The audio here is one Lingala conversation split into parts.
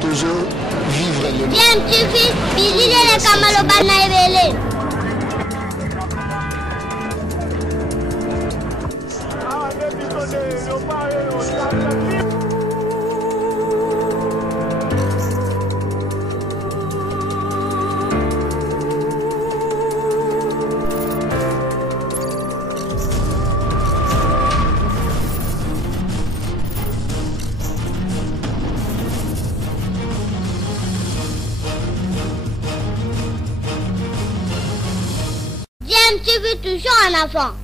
toujours vivre le DMTV, bilile le kamalo bana ebele. DMTV toujours en avant.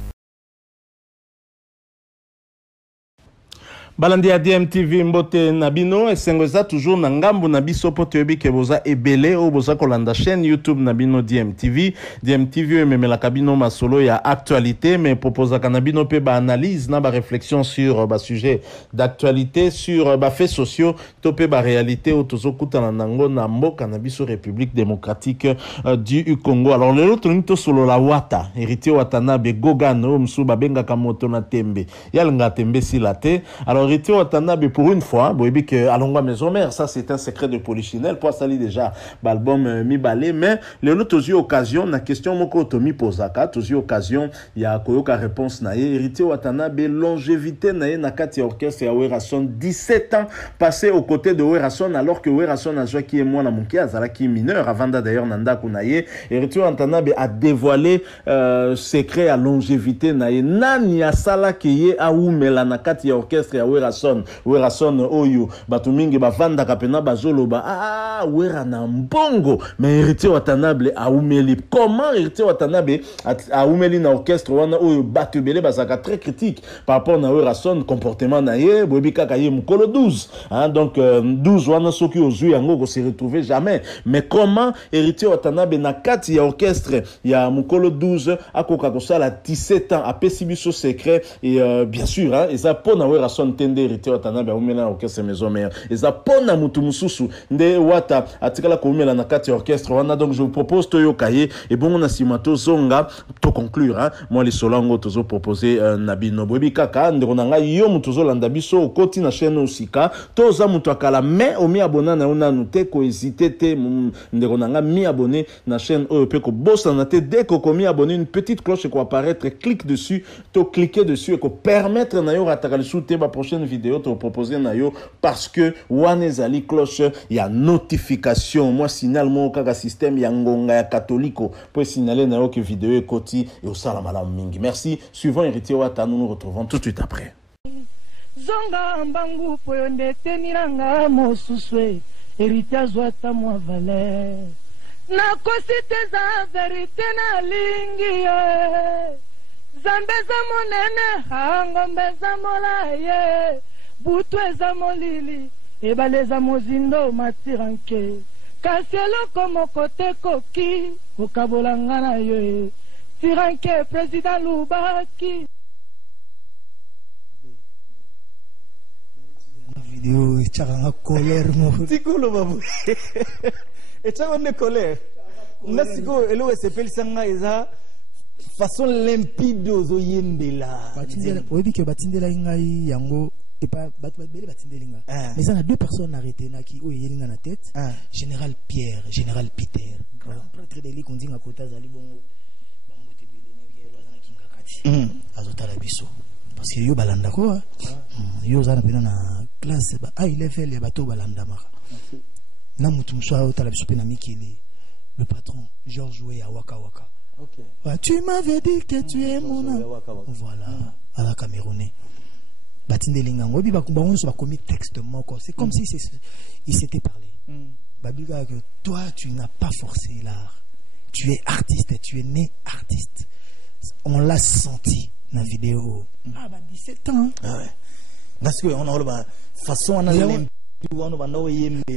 Balandi ya DMTV mbote nabino esengoza toujours na ngambu na biso poto yobi ke boza ebele o boza kolanda chaîne YouTube nabino DMTV. DMTV ememela kabino masolo ya actualité mais proposa kanabino pe ba analyse na ba réflexion sur ba sujet d'actualité sur ba faits sociaux to pe ba réalité o tozokuta na nango na mboka na biso République démocratique du Congo. Alors lelo tonito solo la wata héritier Watanabe Gogano msu babenga kamoto na tembe yalinga tembe silate. Alors héritier Watanabe pour une fois boyebi que alongwa maison mère, ça c'est un secret de polichinelle pour sali déjà l'album mi balé, mais lelo tozi occasion na question moko tomi posaka tozi occasion ya koyoka réponse na ye. Héritier Watanabe longévité na ye na kati orchestre ya Werason, 17 ans passé aux côtés de Werason alors que Werason a joué qui est mwana monke azala qui mineur avant d'ailleurs nanda kunaye. Héritier Watanabe a dévoilé secret à longévité na ye nani asala ki ye aumela na kati ya orchestre ya Werason oyo batu mingi bavanda kapena bazoloba wera na mbongo, mais Héritier Watanabe aumeli. Comment Héritier Watanabe aumeli na orchestre wana oyo batu bele bazaka très critique par rapport na Werason comportement na ye boyebi kaka ye mukolo 12 donc 12 wana soki ozui yango ko se retrouver jamais. Mais comment Héritier Watanabe na kati ya orchestre ya mukolo 12 akoka kosala 17 ans apesi biso secret et bien sûr et ça pona Werason tende Héritier Watanabe aumela na orchestre maison mère et ça pona mutu mususu nde wata atikala ko umela na kati ya orchestre wana. Donc je vous propose to yokaye et bon na simato zonga to conclure moi les solango tozo proposer nabino boyebi kaka ndeko nanga yo mutu zo landa biso okoti na chaîne osika toza mutu akala mais omi abona na ona nute ko hésiter te ndeko nanga mi abonné na chaîne OEP ko bossa na te dès que komi abonné une petite cloche ko apparaître, clique dessus to cliquer dessus et ko permettre na yo rataka le soute ba prochaine vidéo to proposer na yo parce que wanezali cloche ya notification moi signal mo kaka système ya ngonga ya catholico pour signaler na yo que vidéo est koti et au sala malam mingi. Merci. Suivant Héritier Wata, nous nous retrouvons tout de suite après. Zonga mbangu poyonde teniranga mosuswe Héritier Wata mwa valer na kosite za verite na lingi zambeza monene hangombeza molaye butweza molili ebaleza mozindo matiranke kasi eloko mokote koki kokabolanga na yo tiranke président Lubaki vidéo echaka colère mo tikolo babu echaka ne colère nasiko elo esepelisa eza façon limpide ozoyembela batindela oyebi ke batindela ngai yango et pas bele batindelinga mais ça na deux personnes arrêtées na ki oyo yelinga na tête général Pierre, général Peter prêtre de l'Église ndinga kota zali bongo bamote bele na yelo na kinga kati azotala biso parce que yo balanda ko yo zana pena na classe ba il est fait les bateaux balanda maka na mutu mswa otala biso pena mikili le patron Georges Oué à Waka Waka. Okay. Tu m'avais dit que tu es mon âme. Voilà, à la Camerounais. Batindelinga ngobi bakumba onso bakomi texte moko. C'est comme si il s'était parlé. Babiga que toi tu n'as pas forcé l'art. Tu es artiste, tu es né artiste. On l'a senti dans la vidéo. 17 ans. Ah ouais. Parce que on a la façon on a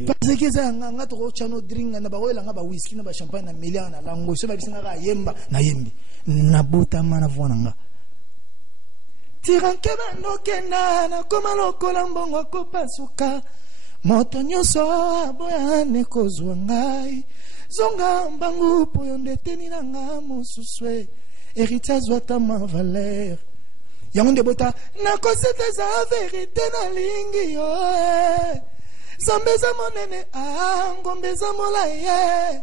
parce que ça nga to chano drink na ba wela nga ba whisky na ba champagne na melia na lango so ba bisinga ka yemba na yembi na bota mana vona nga tiranke bando kenda na koma lokola mbongo ko pasuka moto nyoso boya ne kozwa ngai zonga mbangu poyonde tenina nga mosuswe Héritier Wata ma valeur yango nde bota na kosete za vérité na lingi yo Nzambe eza monene, ngombe eza molaye,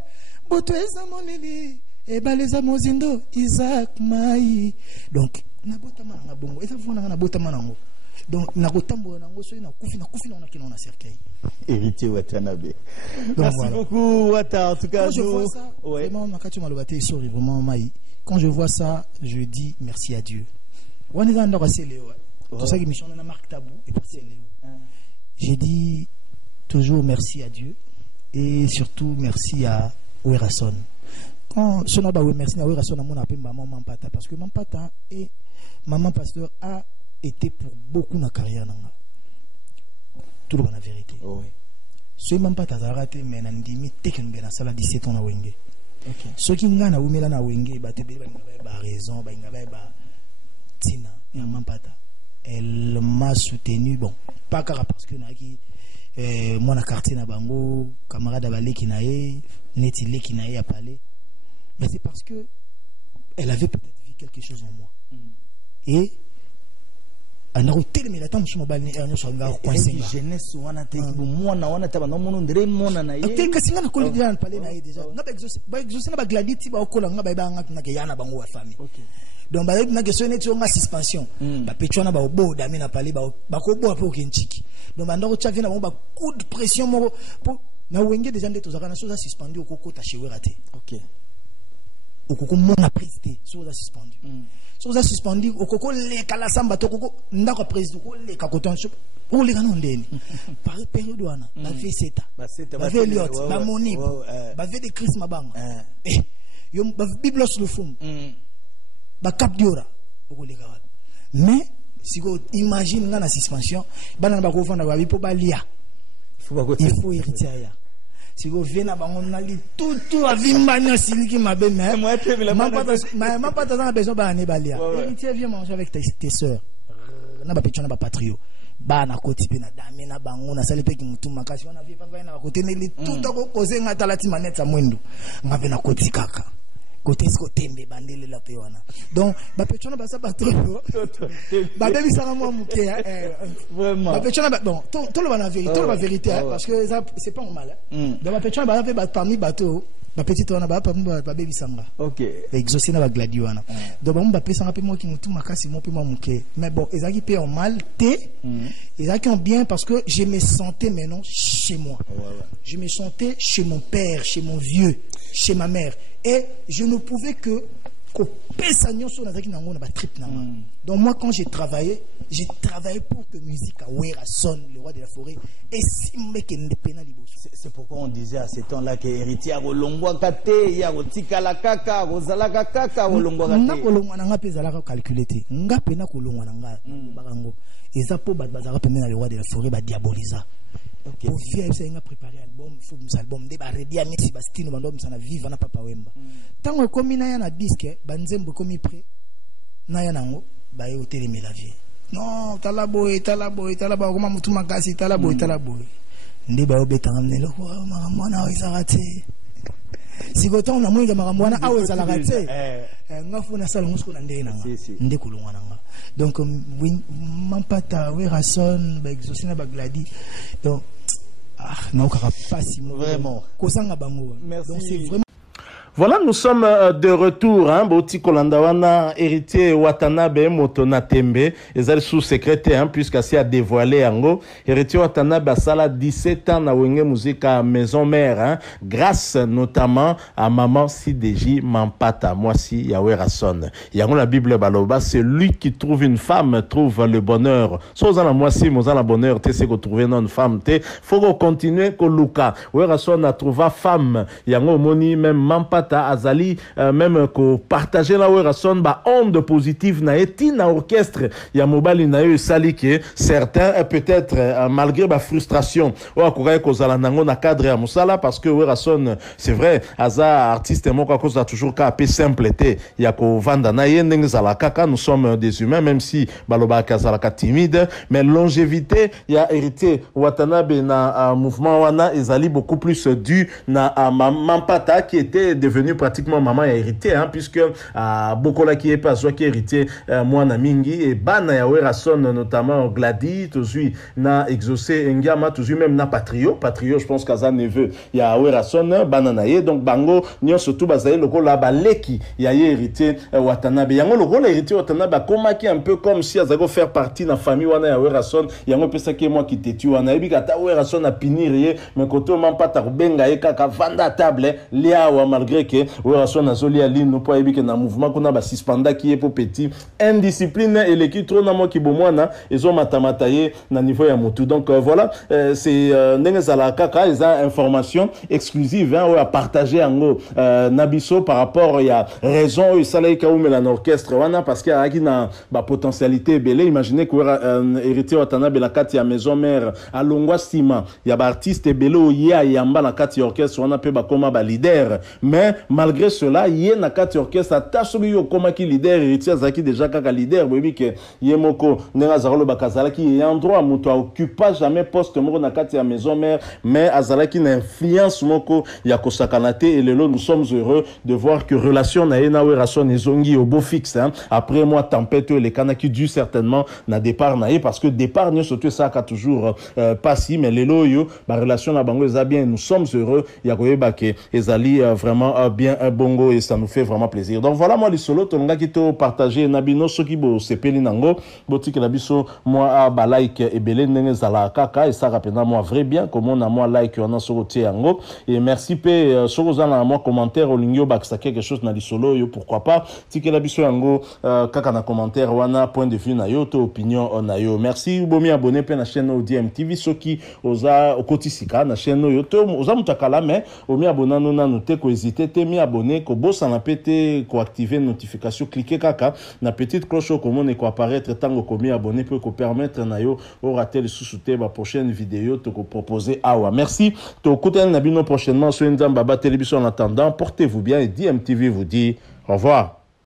butu eza molili, ebale eza mozindo, Isaac Mai. Donc, nabotama na bongo, eza vona na botama nango. Donc, nakotambola nango so na kufi na kino na cercueil. Héritier Watanabe. Merci beaucoup, Wata. En tout cas, quand je vois ça, vraiment, Makati Malobate sourit vraiment Mai. Quand je vois ça, je dis merci à Dieu. On est dans tout ça qui me chante dans Marc Tabou et merci à Léo. J'ai dit toujours merci à Dieu et surtout merci à Werason. Quand je dis merci à Werason, on appelle maman Mampata parce que Mampata et maman pasteur a été pour beaucoup dans la carrière. Tout le monde la vérité. Ce Mampata a raté, mais il a dit que nous avons sala 17 ans à Wenge. Ceux qui ont umela na Wenge, raison, Tina et Mampata. Elle m'a soutenu, bon, pas car parce que moi, na quartier na bango, camarade Abalé qui naé, Netile qui naé à parler, mais c'est parce que elle avait peut-être vu quelque chose en moi. Et elle a été mais la temps je m'obali on so nga coincé jeunesse wana te moi na taba no mono ndre mona na ye te kasi na ko lidira parler na ye déjà nga ba exaucer na ba gladiti ba okola nga ba nga na ke yana bango wa famille. Donc ba na question net on a suspension ba petwana ba oboda mi na parler ba ko bo apo kenchiki donc ba ndako tchavina ba coup de pression mo pour na wenge déjà ndeto zaka na so za suspendu okoko ta chewe raté. OK. Okoko mona président so za suspendu. So za suspendu okoko le kala samba to okoko ndako président ko le ka koton so o le kana ndeni. Par période wana ba fait seta. Ba fait liot, ba moni, ba fait des Christ mabanga. Yo ba biblos le fum. Ba cap diora okoleka wana mais siko imagine nga na suspension bana ba ko fanda ba bipo ba lia il faut héritier ya siko vena bango na li tout avimba na siliki mabe mais ma pas dans besoin ba ne ba lia héritier viens manger avec tes sœurs na ba petona ba patrio ba na koti pe na dame na bango na sali pe ki mutu makasi wana viva va na kote ne li tout ko poser nga talati maneta mwendo ngabe na koti kaka côté ce côté mbe bandele la pewana donc ba petona ba sa patrio ba bebi sa mo muke vraiment ba petona bon tout le la vérité tout la vérité parce que ça c'est pas normal donc ba petona ba fait parmi bateau ba petite wana ba bebi sanga OK exaucer na ba gladiwana donc ba mba pesa ngape mo ki mutu makasi mo pe mo muke mais bon ezaki pe en mal té ezaki en bien parce que je me sentais maintenant chez moi je me sentais chez mon père chez mon vieux chez ma mère et je ne pouvais que pesagnon sur la trip. Donc moi quand j'ai travaillé pour que musique à Wera sonne le roi de la forêt et si mec c'est pourquoi on disait à ce temps-là que héritier à Rolongwa Kate ya Rotika la kaka Rosalaka kaka Rolongwa Kate na Rolongwa nga pezalaka calculer te nga pena Rolongwa nga barango ezapo bazara pena le roi de la forêt ba diaboliser. Okay. Pour faire ça, il a préparé album, faut un album de Baredia Mixi Bastino Bandom ça na vivre na papa Wemba. Tant que comme na na disque, banzembo comme prêt. Na ya nango, ba yo télé la vie. Non, talaboy comme mutu makasi talaboy. Ndi ba obeta ngamne lo mwana izarate. Si goto na mwinga mwana awe za la raté. Ngafu na sala musko na ndena nga. Ndi kulungwa nga. Donc Mampata Werason ba exaucer na ba gladi. Donc vraiment. Donc c'est vraiment. Voilà, nous sommes de retour, hein, Boti Kolandawana, héritier Watanabe, Motona Tembe, et sous-secrétaire, hein, puisqu'il a dévoilé, Ango, héritier Watanabe a sala 17 ans na wenge musique à maison mère, hein, grâce notamment à maman CDJ Mampata, moi si Yawerason. Yango la Bible baloba, c'est lui qui trouve une femme, trouve le bonheur. Sozana moi si, mozana bonheur, te c'est que trouver une femme, te, faut qu'on continue que Luka. Werason a trouvé femme, Yango moni, même Mampata, azali même ko partager la Werason ba onde positive na eti na orchestre ya mobali na yo sali que certains peut-être malgré ba frustration o akoka ko zala nango na cadre ya musala parce que Werason c'est vrai aza artiste moko à cause da toujours ka peu simple té ya ko vanda na yendeng zala kaka nous sommes des humains même si baloba kazala ka timide mais longévité ya héritier Watanabe na mouvement wana ezali beaucoup plus dû na Mampata qui était devenu pratiquement maman et héritier, hein, puisque Bokola qui est pas soit qui héritier moi na mingi et bana ya Werason notamment Glady tozui na exaucé Ngama tozui même na Patrio je pense kaza neveu ya Werason bana na ye donc bango nyo surtout bazali lokola baleki ya ye héritier Watanabe yango lokola héritier Watanabe komaki un peu comme si azago faire partie na famille wana ya Werason yango pesa ke moi qui tetu wana ebi kata Werason a pinir mais koto man pas ta benga ye kaka vanda table liawa malgré que Werason azoli ali no po ebi ke na mouvement kuna ba suspenda qui est pour petit indiscipline et l'équipe trop na mo ki bomwana ezo matamata ye na niveau ya motu donc voilà c'est ndengezala kaka eza information exclusive hein à partager ango nabiso par rapport ya raison et salaire ka umela na orchestre wana parce que aki na ba potentialité belé imaginez que héritier Watanabe la kati ya maison mère alongwa sima ya ba artiste belé ya yamba na kati ya orchestre wana pe ba koma ba leader mais malgré cela ye na kati orchestre atasho yo koma ki leader héritier zaki déjà kaka leader bobi ke yemoko nenga zarolo bakazala ki ya endroit muto occupa jamais poste moko na kati ya maison mère mais azalaki na influence moko ya kosakanate et lelo nous sommes heureux de voir que relation na ena Werason ezongi au beau fixe hein. Après moi tempête les kanaki dû certainement na départ na parce que départ ne surtout ça ka toujours pas si mais lelo yo ba relation na bango eza bien nous sommes heureux ya koyeba ke ezali vraiment bien un bongo et ça nous fait vraiment plaisir donc voilà moi les solo tonga ki to partager na bino soki bo sepeli nango botiki la biso moi ba like et belé ndenge zala kaka et ça rapena moi vrai bien comment na moi like on a soroté yango et merci pe soroza na moi commentaire au lingio baksa quelque chose na lisolo yo pourquoi pas tiki la biso yango kaka na commentaire wana point de vue na yo to opinion na yo merci bomi abonné pe na chaîne DMTV soki oza okotisika na chaîne yo to oza mutakala mais omi abonné na noter ko hésiter te mi abonné ko bossa na pété ko activer notification cliquer kaka na petite cloche ko mone ko apparaître tango ko mi abonné peut ko permettre na yo au rater le sous-souté ba prochaine vidéo to ko proposer awa merci to kuten na bino prochainement sur Nzamba ba télévision en attendant portez-vous bien et DMTV vous dit au revoir.